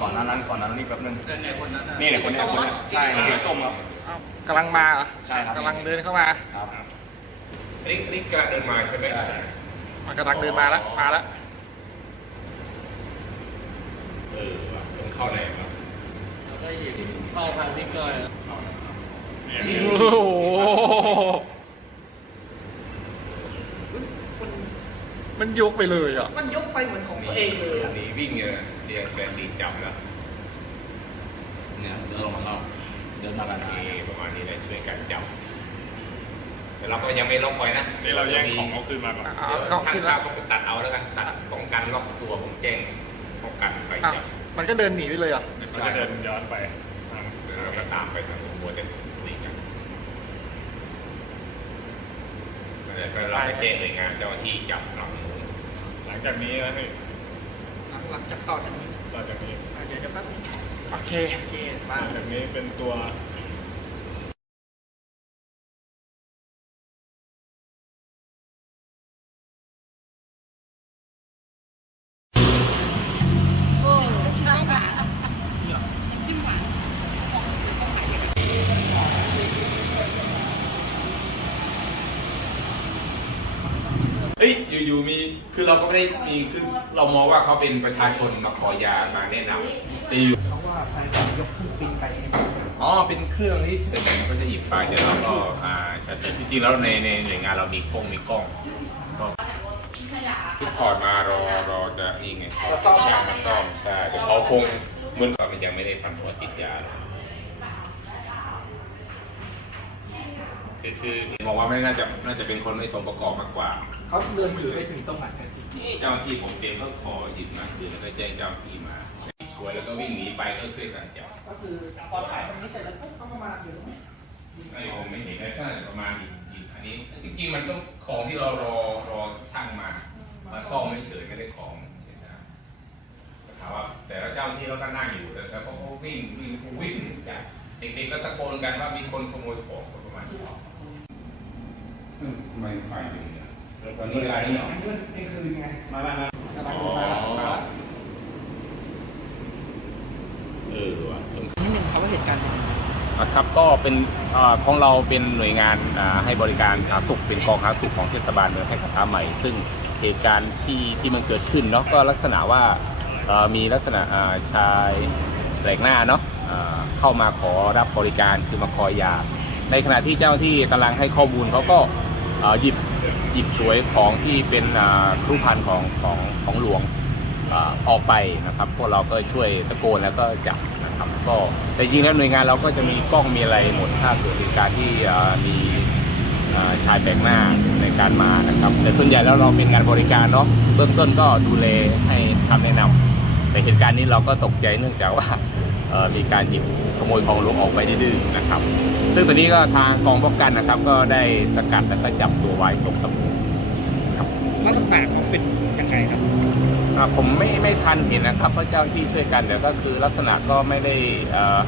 ก่อนหน้านั้นก่อนนั้นนี่แป๊บนึงนี่เนี่ยคนนี้คนเนี้ใช่คนเนี้มครับกำลังมาเหรอใช่ครับกำลังเดินเข้ามาครับนี่นี่กำลังเดินมาใช่ไหมมันกำลังเดินมาแล้วมาแล้วเออเป็ข้าไหนครับได้ยินเข้าทางพี่ก้อยโอ้โห มันยกไปเลยอะ มันยกไปเหมือนของตัวเองเลยอะหนีวิ่งเนี่ยเรียนแฟนดีจับแล้วเนี่ยเดินลงมาก็เดินมากันนี่ประมาณนี้แหละช่วยกันจับแต่เราก็ยังไม่ล็อกไว้นะเดี๋ยวเราแย่งของเขาคืนมาก่อนเอาเข้าขึ้นแล้ว ก็ไปตัดเอาแล้วกันตัดป้องกันล็อกตัวผมแจ้งป้องกันไปอ้าวจับมันก็เดินหนีไปเลยเหรอะมันจะเดินย้อนไปทางแล้วก็ตามไปทางหัวเต็มตีกันแล้วเราไปแจ้งหน่วยงานเจ้าหน้าที่จับหลัง หนูหลังจากนี้นะพี่หลังจากต่อจากนี้ต่อจากนี้อะเดี๋ยวจะแป๊บนึงโอเค โอเคหมาลังจากนี้เป็นตัว เฮ้ยอยู่ๆมีคือเราก็ไม่ได้มีคือเรามองว่าเขาเป็นประชาชนมาขอยามาแนะนำแต่อยู่เพราะว่าใครจะยกเครื่องบินไปเองอ๋อเป็นเครื่องที่เฉยๆก็จะหยิบไปเดี๋ยวเราก็อ่าชัดเจนจริงๆแล้วในในหน่วยงานเรามีกล้องมีกล้องก็ที่ถอดมารอรอจะนี่ไงช่างมาซ่อมใช่แต่เขาคงเหมือนกับมันยังไม่ได้ทำหัวติดยาหรอ คือคือมองว่าไม่น่าจะน่าจะเป็นคนไม่สมประกอบมากกว่าเขาเดินถือไปถึงตรงไหนกันนี่เจ้าหน้าที่ผมเองก็ขอหยิบมาคืนแล้วก็แจ้งเจ้าหน้าที่มาช่วยแล้วก็วิ่งหนีไปก็ช่วยกันจับก็คือพอถ่ายตรงนี้เสร็จแล้วปุ๊บเขาก็มาอยู่ตรงนี้ไอ้ผมไม่เห็นนะถ้าประมาณอีกอีกอันนี้จริงๆมันต้องของที่เรารอรอช่างมามาซ่อมไม่เฉยไม่ได้ของใช่ไหมถามว่าแต่ละเจ้าที่เราก็นั่งอยู่แต่เขาก็วิ่งวิ่งวิ่งกันเด็กๆก็ตะโกนกันว่ามีคนขโมยของประมาณนี้อืม ทำไมไฟอยู่เนี่ยตอนนี้เวลานี้เหรออันนี้มันเป็นคืนไง มาบ้างนะกำลังมาแล้วมาแล้วเออว่ะนิดนึงเขาว่าเหตุการณ์เป็นยังไงนะครับก็เป็นอ่าของเราเป็นหน่วยงานอ่าให้บริการสาธารณสุขเป็นกองสาธารณสุขของเทศบาลเมืองแพร่กษาใหม่ ซึ่งเหตุการณ์ที่ที่มันเกิดขึ้นเนาะก็ลักษณะว่าเอ่อมีลักษณะอ่าชายแปลกหน้าเนาะอ่าเข้ามาขอรับบริการคือมาขอยาในขณะที่เจ้าหน้าที่กำลังให้ข้อมูลเขาก็เอ่อ หยิบหยิบฉวยของที่เป็นครูพันธ์ของของของหลวงออกไปนะครับ พวกเราก็ช่วยตะโกนแล้วก็จับนะครับ ก็แต่จริงแล้วหน่วยงานเราก็จะมีกล้องมีอะไรหมดถ้าเกิดเหตุการณ์ที่มีชายแปลกหน้าในการมานะครับ แต่ส่วนใหญ่แล้วเราเป็นงานบริการเนาะเบื้องต้นก็ดูแลให้คำแนะนำ แต่เหตุการณ์นี้เราก็ตกใจเนื่องจากว่าเอ่อมีการหยิบขโมยของหลวงออกไปดื้อๆนะครับ ซึ่งตอนนี้ก็ทางกองป้องกันนะครับ ก็ได้สกัดแล้วก็จับตัวไว้ส่งตำรวจลักษณะเขาเป็นยังไงครับอ่าผมไม่ไม่ทันเห็นนะครับเพราะเจ้าที่ช่วยกันแต่ก็คือลักษณะก็ไม่ได้เอ่อ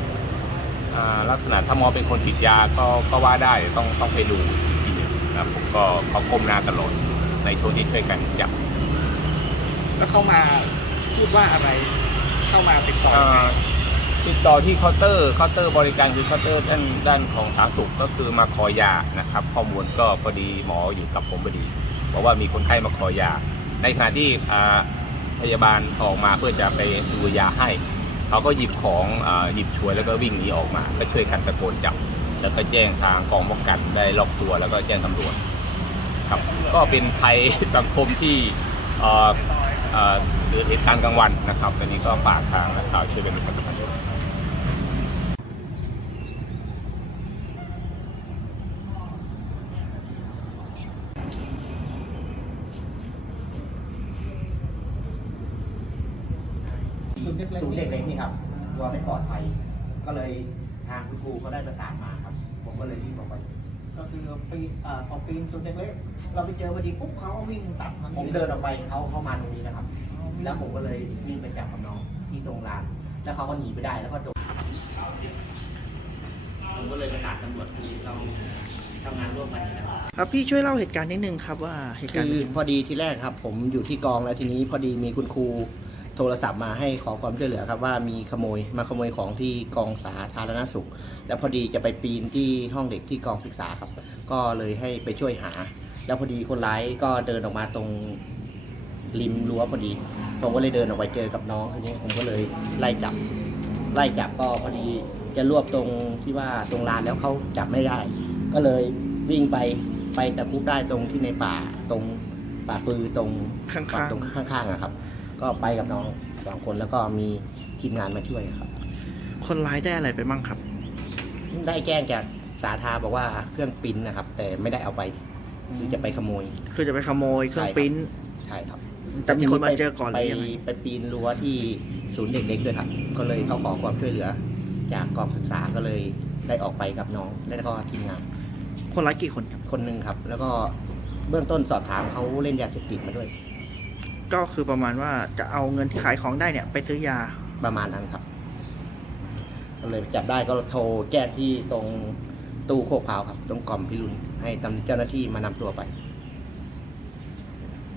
อ่าลักษณะถ้ามองเป็นคนติดยาก็ก็ว่าได้ต้องต้องไปดูอีกทีหนึงนะครับผมก็เขาก้มหน้าตลอดในช่วงที่ช่วยกันจับแล้วเข้ามา พูดว่าอะไรเข้ามาติดต่อยังไงติดต่อที่เคาน์เตอร์เคาน์เตอร์บริการคือเคาน์เตอร์ด้านด้านของสาธารณสุขก็คือมาขอยานะครับ ข้อมูลก็พอดีหมออยู่กับผมพอดีบอกว่ามีคนไข้มาขอยา ในขณะที่อ่าพยาบาลออกมาเพื่อจะไปดูยาให้เขาก็หยิบของอหยิบฉวยแล้วก็วิ่งหนีออกมาก็ช่วยกันตะโกนจับ แล้วก็แจ้งทางกองป้องกันได้ล็อกตัวแล้วก็แจ้งตำรวจครับ ก็เป็นภัยสังคมที่ เอ่อเหตุการณ์กลางวันนะครับอันนี้ก็ฝากทางนักข่าวช่วยกันประชาสัมพันธ์ด้วยศูนย์เด็กเล็กศูนย์เด็กเล็กนี่ครับกลัวไม่ปลอดภัย ก็เลยทางคุณครูเขาได้ประสานมาครับ ผมก็เลยรีบออกไป ก็คือปีอ่าพอปีนศูนย์เด็กเล็กเราไปเจอพอดีปุ๊บเขาก็วิ่งตัดมันผมเดินออกไปเขาเข้ามาตรงนี้นะครับ แล้วผมก็เลยวิ่งไปจับกับน้องที่ตรงลาน แล้วเขาก็หนีไปได้แล้วก็โดนผมก็เลยประสานตำรวจคือเราทำงานร่วมกันนะครับ ครับพี่ช่วยเล่าเหตุการณ์นิดนึงครับว่าเหตุการณ์คือเป็นยังไงพอดีที่แรกครับ ผมอยู่ที่กองแล้วทีนี้พอดีมีคุณครู โทรศัพท์มาให้ขอความช่วยเหลือครับว่ามีขโมยมาขโมยของที่กองสาธารณสุข แล้วพอดีจะไปปีนที่ห้องเด็กที่กองศึกษาครับ ก็เลยให้ไปช่วยหา แล้วพอดีคนร้ายก็เดินออกมาตรงริมรั้วพอดี ผมก็เลยเดินออกไปเจอกับน้องทีนี้ผมก็เลยไล่จับ ไล่จับก็พอดีจะรวบตรงที่ว่าตรงลานแล้วเขาจับไม่ได้ ก็เลยวิ่งไปไปตะคุบได้ตรงที่ในป่าตรงป่าปือตรงข้างๆป่ตรงข้างๆอะครับ ก็ไปกับน้องสองคนแล้วก็มีทีมงานมาช่วยครับ คนร้ายได้อะไรไปบ้างครับ ได้แจ้งจากสาธาบอกว่าเครื่องปริ้นนะครับ แต่ไม่ได้เอาไปคือจะไปขโมย คือจะไปขโมยเครื่องปริ้นใช่ครับแต่มีคนมาเจอก่อนหไปรือยังไงไปปีนรั้วที่ศูนย์เด็กเล็กด้วยครับ ก็เลยเขาขอความช่วยเหลือ จากกองศึกษาก็เลยได้ออกไปกับน้องและก็ทีมงาน คนร้ายกี่คนครับคนหนึ่งครับ แล้วก็เบื้องต้นสอบถามเขาเล่นยาเสพติดมาด้วย ก็คือประมาณว่าจะเอาเงินที่ขายของได้เนี่ย ไปซื้อยาประมาณนั้นครับก็เลยจับได้ก็โทรแจ้งที่ตรงตู้โคกพาวครับ ตรงกล่อมพิรุณให้ตำเจ้าหน้าที่มานำตัวไป